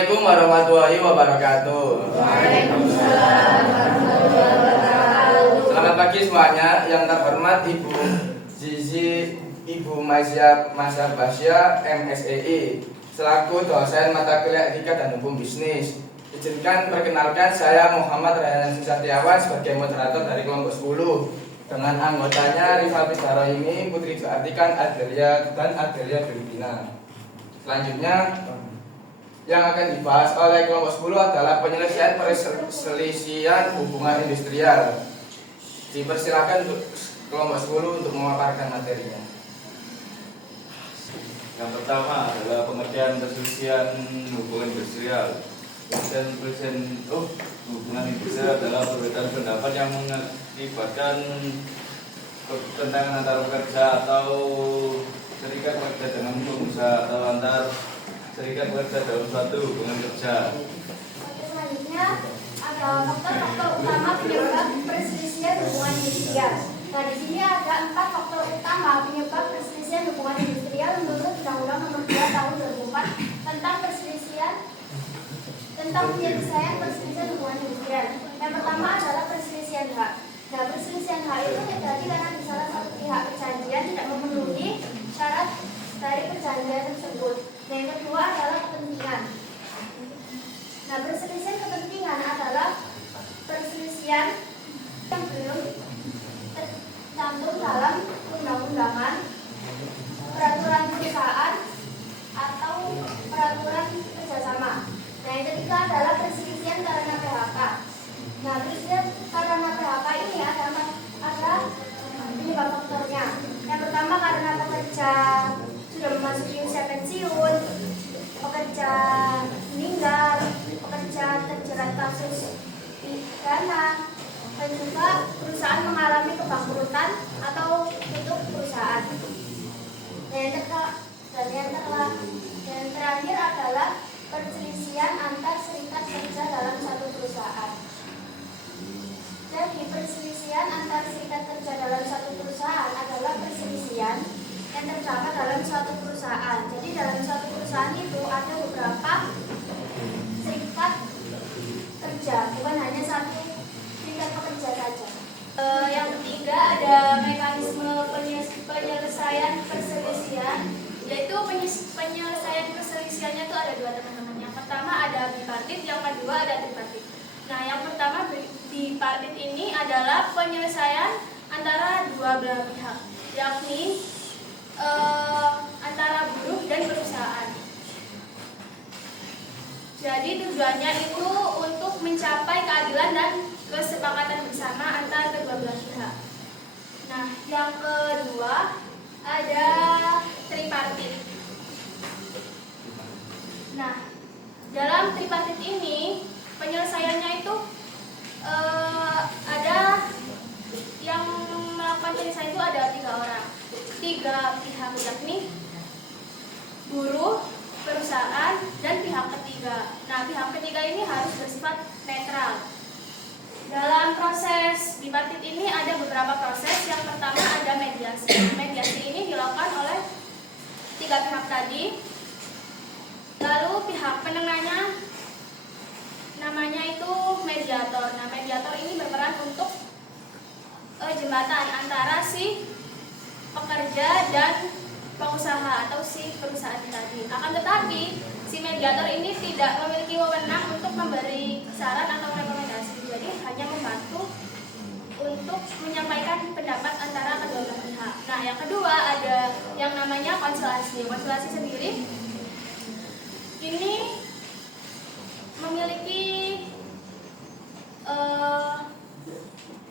Assalamualaikum warahmatullahi wabarakatuh. Waalaikumsalam warahmatullahi wabarakatuh. Selamat pagi semuanya. Yang terhormat Ibu Zizi, Ibu Maizia Masya Basya, MSEI, selaku dosen mata kuliah Etika dan Hukum Bisnis. Izinkan perkenalkan, saya Muhammad Rayhan Setiawan sebagai moderator dari kelompok 10 dengan anggotanya Rifa Pisdarohimi, Putri Juartikan, Adelia dan Adelia Filipina. Selanjutnya yang akan dibahas oleh kelompok 10 adalah penyelesaian perselisihan hubungan industrial. Dipersilakan untuk kelompok 10 untuk memaparkan materinya. Yang pertama adalah pengertian perselisihan hubungan industrial. Perselisihan hubungan industrial adalah perbedaan pendapat yang mengakibatkan pertentangan antar pekerja atau serikat pekerja dengan pengusaha atau antar serikat pekerja dalam suatu hubungan kerja. Selanjutnya ada faktor-faktor utama penyebab perselisihan hubungan industrial. Nah, di sini ada 4 faktor utama penyebab perselisihan hubungan industrial menurut Undang-Undang Nomor 2 Tahun 2004 tentang penyelesaian perselisihan hubungan industrial. Yang pertama adalah perselisihan hak. Nah, perselisihan hak itu terjadi karena di salah satu pihak perjanjian tidak memenuhi syarat dari perjanjian tersebut. Nah, yang kedua adalah kepentingan. Nah, perselisihan kepentingan adalah perselisihan yang belum tercantum dalam undang-undangan, peraturan perusahaan, atau peraturan kerjasama. Nah, yang ketiga adalah perselisihan karena PHK. Nah, perselisihan karena PHK ini ada penyebab faktornya. Yang pertama karena pekerja sudah memasuki usia pensiun, pekerja meninggal, pekerja terjerat kasus pidana, dan juga perusahaan mengalami kebangkrutan atau tutup perusahaan. Dan terakhir adalah perselisihan antar serikat kerja dalam satu perusahaan. Jadi perselisihan antar serikat kerja dalam satu perusahaan adalah perselisihan yang terdapat dalam suatu perusahaan. Jadi dalam suatu perusahaan itu ada beberapa serikat kerja, bukan hanya satu serikat pekerja saja. Yang ketiga ada mekanisme penyelesaian perselisihan, yaitu penyelesaian perselisihannya itu ada 2 teman-teman. Yang pertama ada bipartit, yang kedua ada tripartit. Nah, yang pertama bipartit ini adalah penyelesaian antara dua belah pihak, yakni antara buruh dan perusahaan. Jadi tujuannya itu untuk mencapai keadilan dan kesepakatan bersama antara kedua belah pihak. Nah, yang kedua ada tripartit. Nah, dalam tripartit ini penyelesaiannya itu ada yang melakukan penyelesaian itu ada 3 orang, 3 pihak, yakni buruh, perusahaan, dan pihak ketiga. Nah, pihak ketiga ini harus bersifat netral. Dalam proses bipartit ini ada beberapa proses. Yang pertama ada mediasi. Mediasi ini dilakukan oleh 3 pihak tadi. Lalu pihak penengahnya namanya itu mediator. Nah, mediator ini berperan untuk jembatan antara si pekerja dan pengusaha atau si perusahaan tadi. Akan tetapi si mediator ini tidak memiliki wewenang untuk memberi saran atau rekomendasi. Jadi hanya membantu untuk menyampaikan pendapat antara kedua belah pihak. Nah, yang kedua ada yang namanya konsultasi. Konsultasi sendiri ini memiliki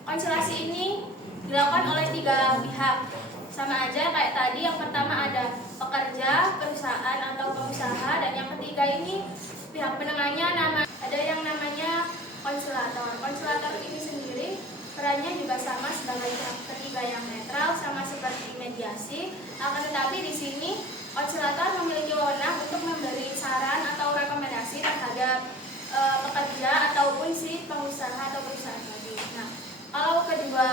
konsultasi ini dilakukan oleh 3 pihak. Sama aja kayak tadi, yang pertama ada pekerja, perusahaan atau pengusaha, dan yang ketiga ini pihak penengahnya ada yang namanya konsulator. Konsulator ini sendiri perannya juga sama sebagai pihak ketiga yang netral, sama seperti mediasi. Akan tetapi di sini konsulator memiliki wewenang untuk memberi saran atau rekomendasi terhadap pekerja ataupun si pengusaha atau perusahaan tadi. Nah, kalau kedua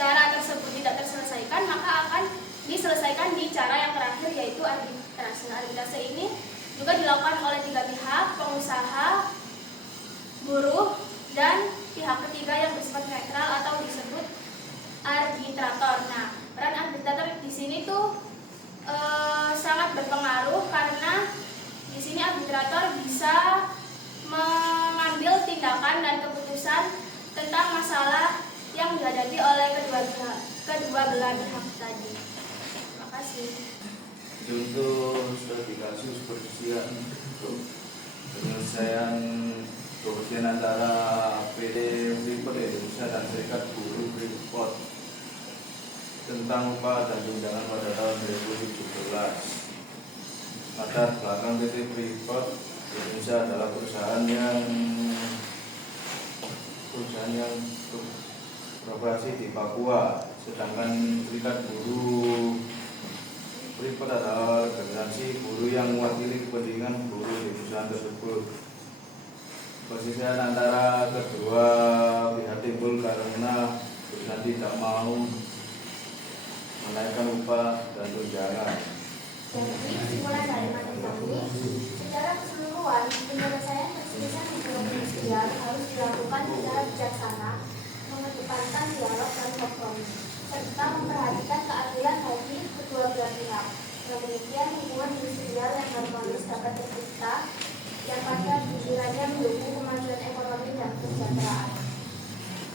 cara tersebut tidak terselesaikan, maka akan diselesaikan di cara yang terakhir, yaitu arbitrase. Arbitrase ini juga dilakukan oleh tiga pihak, pengusaha, buruh, dan pihak ketiga yang bersifat netral atau disebut arbitrator. Nah, peran arbitrator di sini tuh sangat berpengaruh karena di sini arbitrator bisa mengambil tindakan dan keputusan tentang masalah yang dihadapi oleh kedua belah pihak tadi. Terima kasih. Contoh studi kasus perselisihan penyelesaian perselisihan antara PT Freeport Indonesia dan Serikat Buruh Freeport tentang upah dan tunjangan pada tahun 2017. Latar belakang PT Freeport Indonesia adalah perusahaan yang beroperasi di Papua, sedangkan Serikat Buruh Freeport adalah organisasi buruh yang mewakili kepentingan buruh di perusahaan tersebut. Perselisihan antara kedua pihak timbul karena perusahaan tidak mau menaikkan upah dan tunjangan. Jadi, kesimpulan dari materi kami, secara keseluruhan, penyelesaian perselisihan hubungan industrial harus dilakukan secara bijaksana, mengedepankan dialog dan kompromi, serta memperhatikan keadilan bagi kedua belah pihak. Dengan demikian, hubungan industrial yang harmonis dapat tercipta, yang pada pikirannya mendukung kemajuan ekonomi dan kesejahteraan.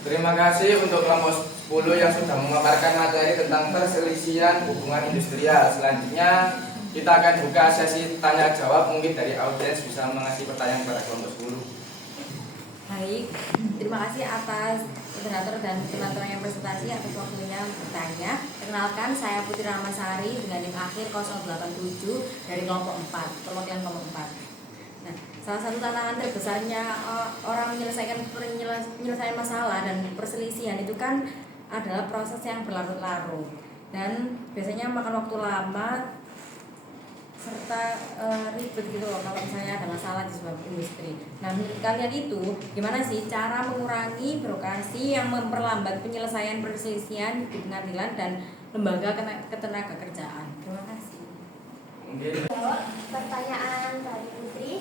Terima kasih untuk kelompok 10 yang sudah memaparkan materi tentang perselisihan hubungan industrial. Selanjutnya kita akan buka sesi tanya jawab, mungkin dari audiens bisa mengasih pertanyaan kepada kelompok 10. Baik, terima kasih atas moderator dan teman-teman yang presentasi atas waktunya bertanya. Perkenalkan, saya Putri Ramasari dengan NIM akhir 087 dari kelompok 4, perwakilan kelompok 4. Nah, salah satu tantangan terbesarnya orang menyelesaikan penyelesaian masalah dan perselisihan itu kan adalah proses yang berlarut-larut dan biasanya makan waktu lama serta ribet gitu loh kalau misalnya ada masalah di sebuah industri. Nah, menurut kalian itu gimana sih cara mengurangi birokrasi yang memperlambat penyelesaian perselisihan di pengadilan dan lembaga ketenagakerjaan? Terima kasih. Mungkin Jawab pertanyaan dari Putri.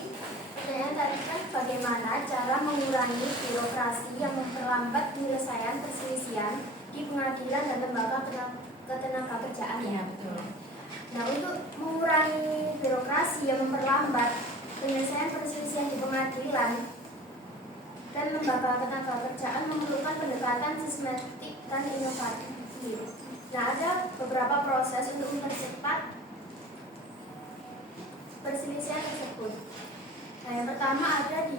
Pertanyaan tadi kan bagaimana cara mengurangi birokrasi yang memperlambat penyelesaian perselisihan di pengadilan dan lembaga ketenagakerjaan. Iya, betul. Nah, untuk mengurangi birokrasi yang memperlambat penyelesaian perselisihan di pengadilan dan lembaga ketenagakerjaan memerlukan pendekatan sistematik dan inovatif. Nah, ada beberapa proses untuk mempercepat perselisihan tersebut. Nah, yang pertama ada di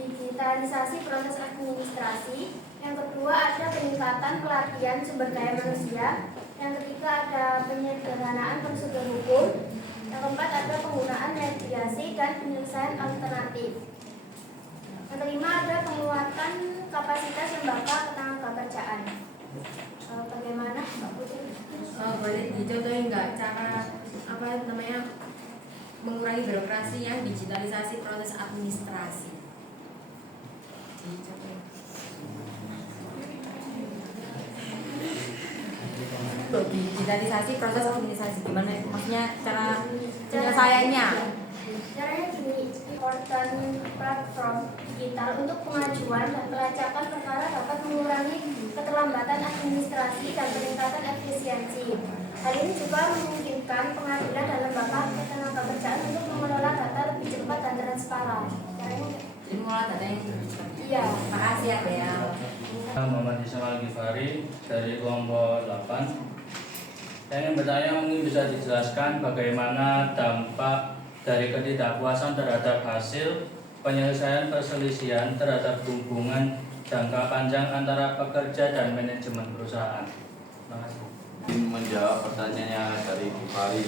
digitalisasi proses administrasi, yang kedua ada peningkatan pelatihan sumber daya manusia, yang ketiga ada penyederhanaan prosedur hukum, yang keempat ada penggunaan mediasi dan penyelesaian alternatif, yang kelima ada penguatan kapasitas lembaga ketenagakerjaan. Bagaimana Mbak Putri? Boleh dicontohin nggak cara mengurangi birokrasi yang digitalisasi proses administrasi? Digitalisasi proses administrasi gimana? Maksudnya cara penyelesaiannya? Caranya gini, portal platform digital untuk pengajuan dan pelacakan perkara dapat mengurangi keterlambatan administrasi dan peningkatan efisiensi. Hal ini juga memungkinkan pengadilan dan lembaga ketenagakerjaan untuk mengelola data lebih cepat dan transparan. Caranya Jadi mengolah data yang lebih cepat. iya. Makasih ya Bea. Muhammad Ismail Ghifari dari kelompok 8. Saya ingin bertanya, mungkin bisa dijelaskan bagaimana dampak dari ketidakpuasan terhadap hasil penyelesaian perselisihan terhadap hubungan jangka panjang antara pekerja dan manajemen perusahaan. Terima kasih. Menjawab pertanyaannya dari Ghifari,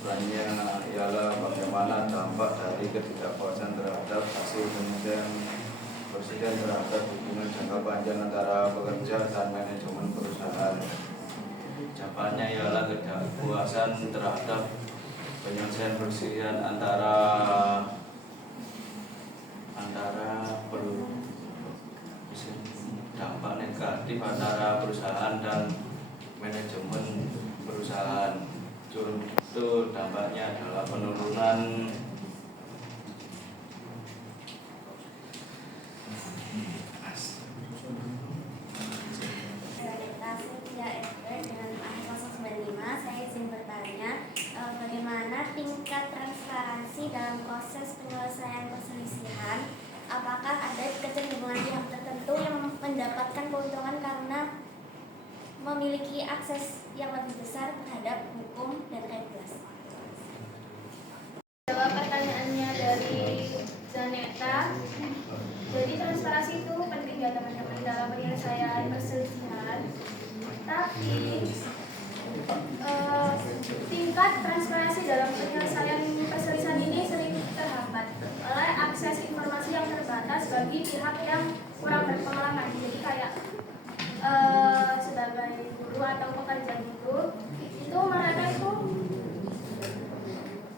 pertanyaannya ialah bagaimana dampak dari ketidakpuasan terhadap hasil penyelesaian perselisihan terhadap hubungan jangka panjang antara pekerja dan manajemen perusahaan. Jawabannya ialah ketidakpuasan terhadap penyelesaian perselisihan antara dampak negatif antara perusahaan dan manajemen perusahaan. Itu dampaknya adalah penurunan Saya izin bertanya, bagaimana tingkat transparansi dalam proses penyelesaian perselisihan? Apakah ada kecenderungan pihak tertentu yang mendapatkan keuntungan karena memiliki akses yang lebih besar terhadap hukum dan regulasi? Jawab pertanyaannya dari Zaneta. Jadi transparansi itu penting ya teman-teman dalam penyelesaian perselisihan. Tapi tingkat transparansi dalam penyelesaian perselisihan ini sering terhambat oleh akses informasi yang terbatas bagi pihak yang kurang berpengalaman. Jadi kayak sebagai guru atau pekerja guru itu mereka itu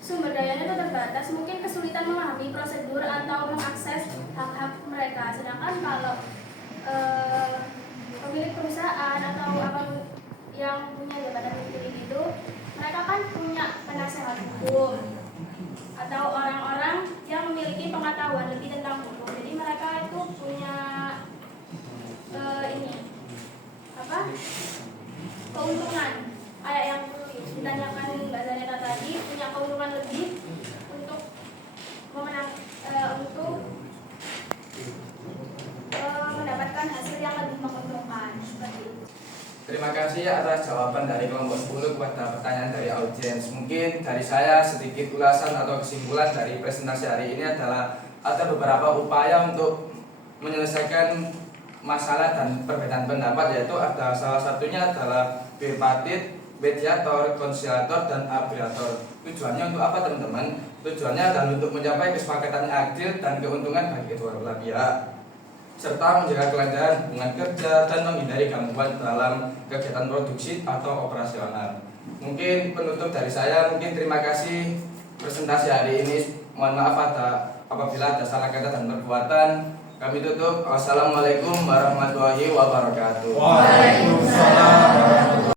sumber dayanya itu terbatas, mungkin kesulitan memahami prosedur atau mengakses hak-hak mereka. Sedangkan kalau pemilik perusahaan atau apapun yang punya jabatan tinggi itu, mereka kan punya penasehat hukum atau orang-orang yang memiliki pengetahuan lebih tentang hukum. Jadi mereka itu punya keuntungan kayak yang ditanyakan Mbak Zaneta tadi, punya keuntungan lebih untuk mendapatkan hasil yang lebih menguntungkan seperti itu. Terima kasih atas jawaban dari kelompok 10 kepada pertanyaan dari audiens. Mungkin dari saya sedikit ulasan atau kesimpulan dari presentasi hari ini adalah ada beberapa upaya untuk menyelesaikan masalah dan perbedaan pendapat, yaitu ada salah satunya adalah bipartit, mediator, konsiliator, dan arbitrator. Tujuannya untuk apa teman-teman? Tujuannya adalah untuk mencapai kesepakatan yang adil dan keuntungan bagi kedua belah pihak, serta menjaga kelancaran hubungan kerja dan menghindari gangguan dalam kegiatan produksi atau operasional. Mungkin penutup dari saya, mungkin terima kasih presentasi hari ini. Mohon maaf apabila ada salah kata dan perbuatan. Kami tutup. Wassalamualaikum warahmatullahi wabarakatuh. Waalaikumsalam warahmatullahi wabarakatuh.